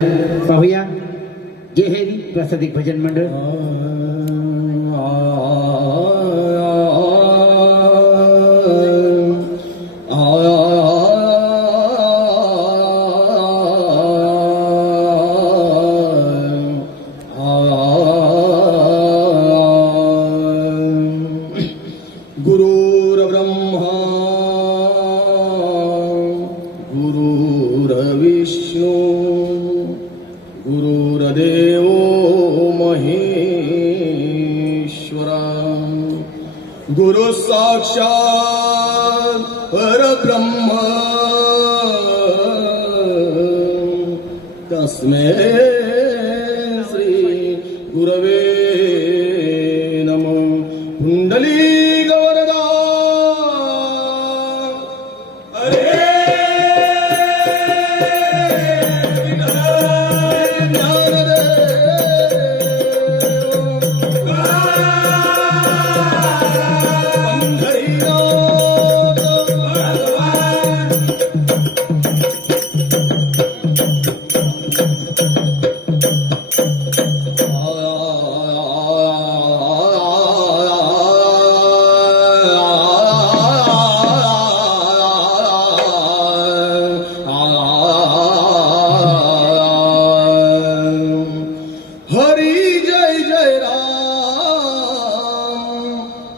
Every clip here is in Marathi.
पाहूया गेहेरी प्रासादिक भजन मंडळ. गुरुर्ब्रह्मा गुरुर्विष्णू गुरुर्देव महेश्वरा गुरु साक्षात परब्रह्म तस्मै श्री गुरवे नमः. कुंडलिक वरदा हरी जय जय राम,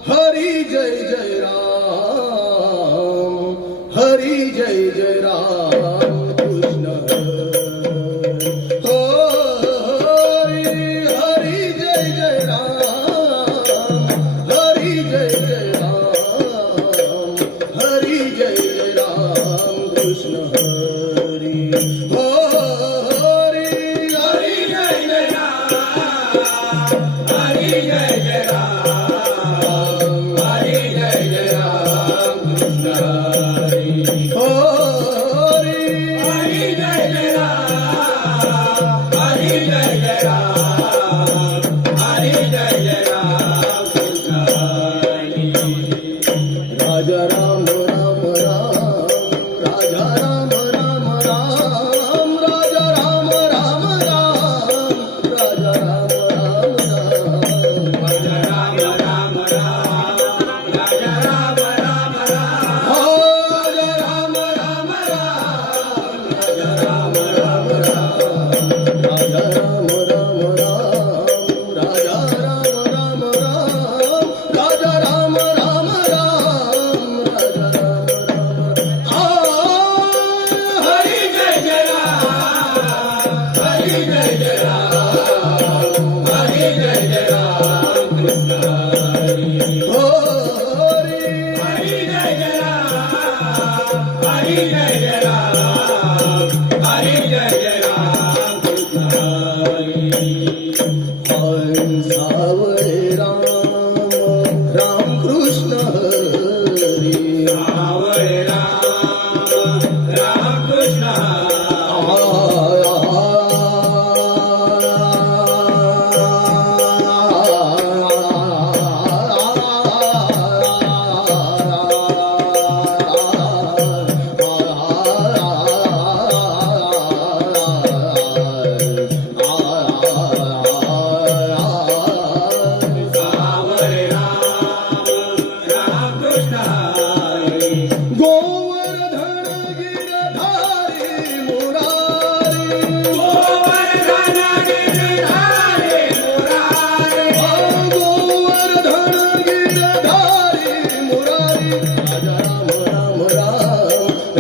हरी जय जय राम, हरी जय जय राम कृष्ण हो. हरी जय जय राम, हरी जय जय राम, हरी जय जय राम कृष्ण हरी हो. राजा राम राम राम, राजा राम राम राम, राजा राम राम राम, राजा राम राम राम, राजा राम राम राम, राजा राम राम राम, हो राजा राम राम राम, राजा राम राम राम, राजा राम राम राम, राजा राम राम राम, राजा राम राम राम कृष्ण हरी.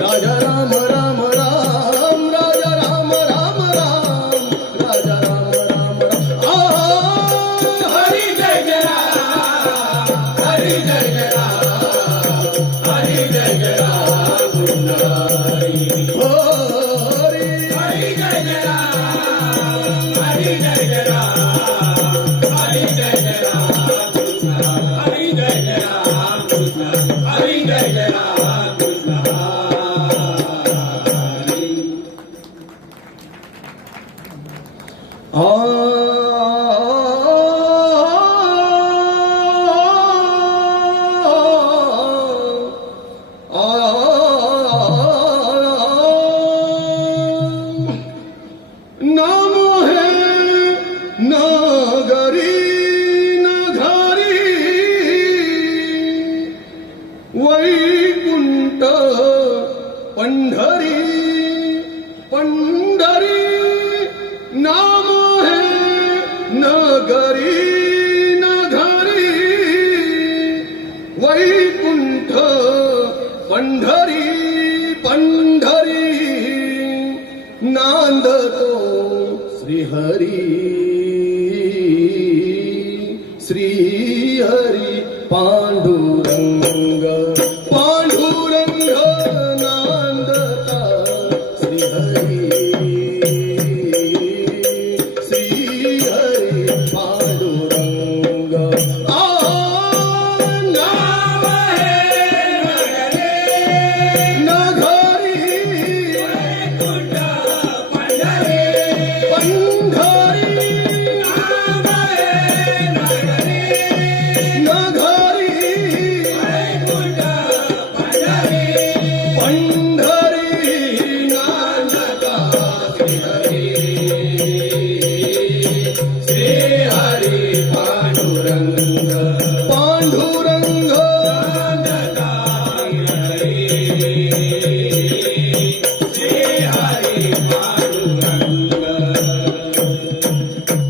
राजा राम राम राम, राजा राम राम राम, राजा राम राम राम. हरी जय जय राम, हरी जय जय राम, हरी जय जय राम कृष्ण हरी हो. हरी जय जय राम, हरी जय जय राम, हरी जय जय राम कृष्ण हरी जय जय राम कृष्ण हरी जय जय राम कृष्ण. नाम है नगरी नघरी वैकुंठ पंढरी पंढरी नाम है नगरी नघरी वैकुंठ पंढरी पंढरी नांदतो श्रीहरी श्रीहरी पांडुरंग पांडुरंग नांदता श्रीहरी श्रीहरी पांडुरंग नाम है नगरी पांडुरंग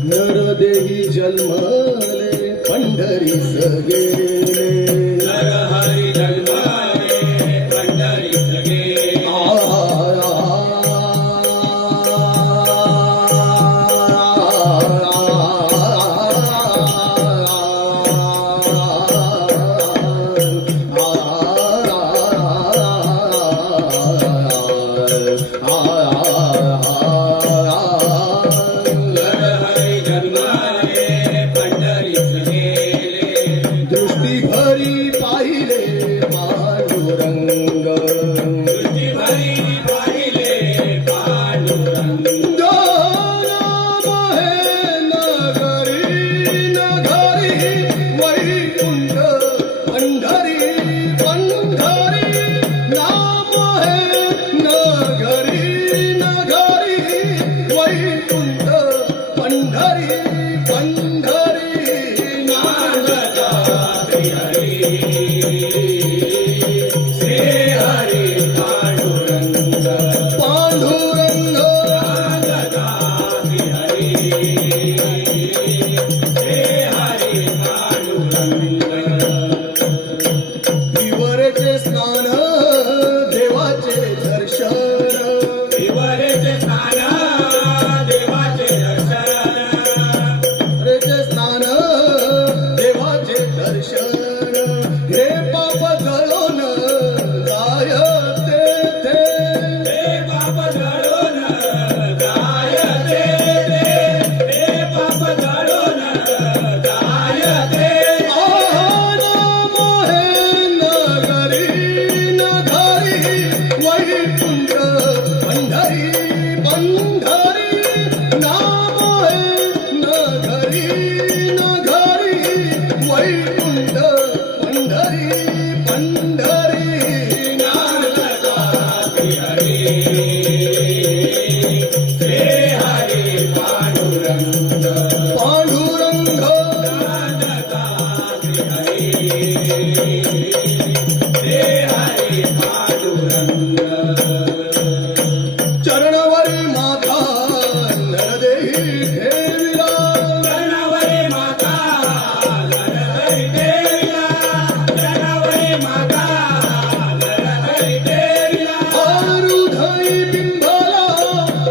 नरदेही जन्मले पंढरी सगेले हरी जन्माले पंढरी सगे हरी जन्माले पंढरी सगेले दृष्टी भरी पाहिले पांडुरंग तुझी भरी पाहिले पांडुरंग नाम है नगरी नगरी वैकुंठ पंढरी पंढरी नाम है नगरी नगरी वैकुंठ पंढरी पंढरी नांदता श्रीहरी श्रीहरी पांडुरंग पांडुरंग नांदता श्रीहरी श्रीहरी पांडुरंग विवरेचे स्नान देवाचे दर्शन विवरेचे स्नान देवाचे दर्शन विवरेचे स्नान देवाचे दर्शन हे पाप जळून जाय तेथे हे पाप जळून जाय ते हे पाप जळून जाय ते नाम है नगरी नगरी वैकुंठ पंढरी पंढरी नाम है नगरी नगरी वैकुंठ पंढरी पंढरी नांदता श्रीहरी श्रीहरी पांडुरंग पांडुरंग नांदता श्रीहरी श्रीहरी पांडुरंग चरणवरी माता नरदेही ठेविला चरणावरी माता नरहरी देवीला चरणावरी माता नरहरी देवीला हृदय बिंबाला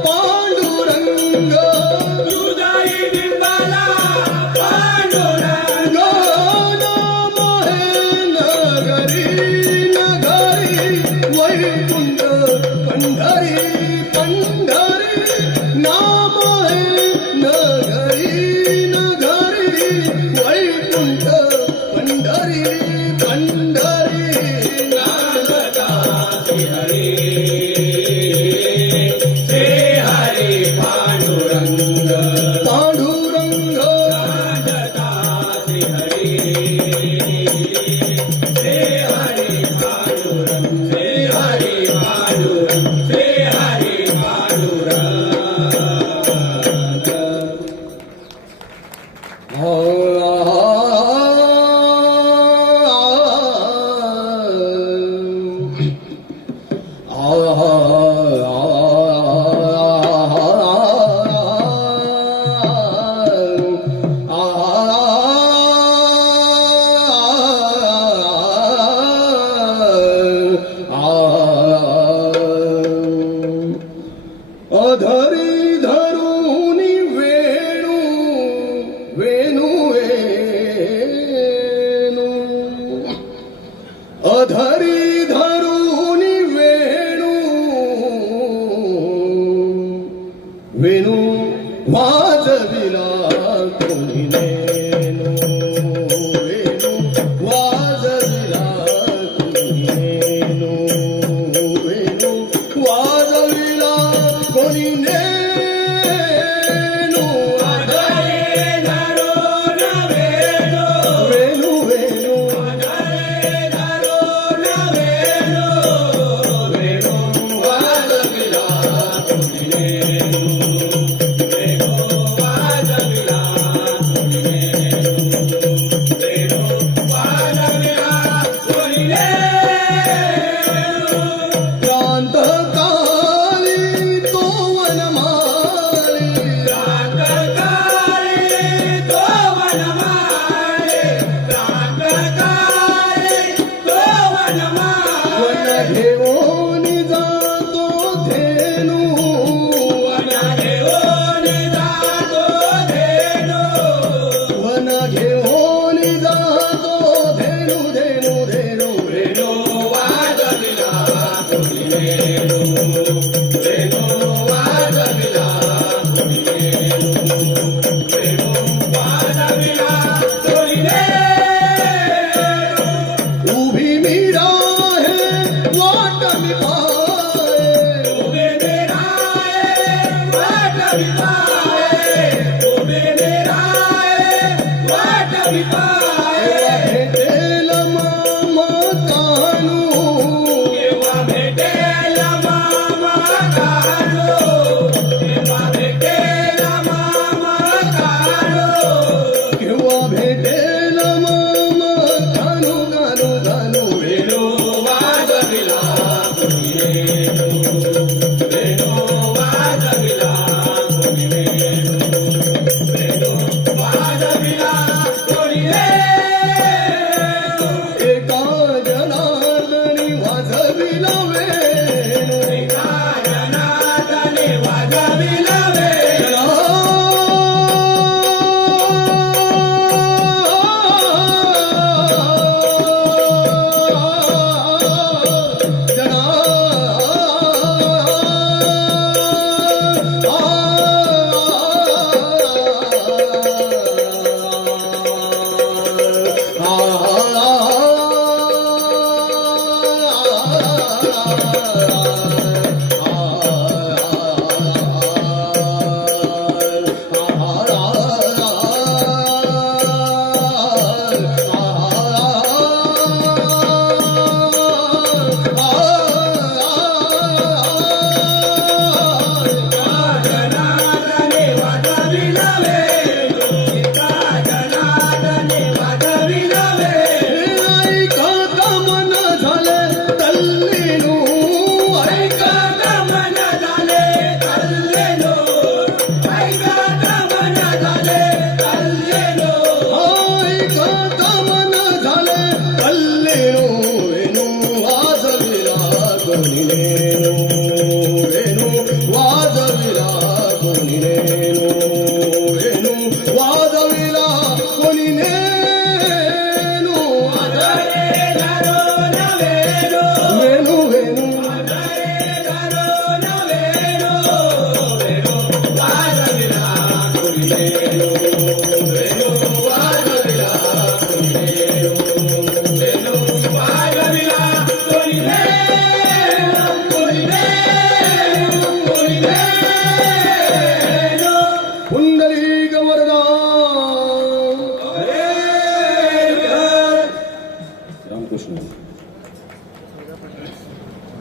पांडुरंग हृदयी बिंबाला पांडुरंग नाम है नगरी नगरी वैकुंठ पंढरी पंढरी नाम है नगरी नगरी वैकुंठ पंढरी पंढरी नांदता श्रीहरी श्रीहरी पांडुरंग पांडुरंग नांदता श्रीहरी श्रीहरी पांडुरंग श्रीहरी पांडुरंग श्रीहरी पांडुरंग वाजविला कोणी नेणू वेणू वाजविला कोणी नेणू वेणू वाजविला कोणी नेणू वेणू वेणू वाजविला क्रांतकाली तो वनमाली वन घेऊन जातो धेनू वन घेऊन जातो धेनू धेनू धेनू धेनू उभी मीरा है वाट मी भेटेल मामा कानू किंवा भेटेल मामा कानू कानू कानू वेणू एका जनार्दनी वाजविला कोणी नेणू वेणू वाजविला कोणी नेणू वेणू वाजविला कोणी नेणू वेणू वेणू पुंडलिक वरदा रामकृष्ण.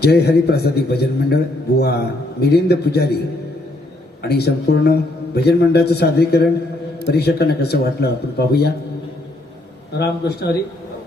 जय हरी प्रासादिक भजन मंडळ बुवा मिलिंद पुजारी आणि संपूर्ण भजन मंडळाचं सादरीकरण परीक्षकांना कसं वाटलं आपण पाहूया. रामकृष्ण हरी.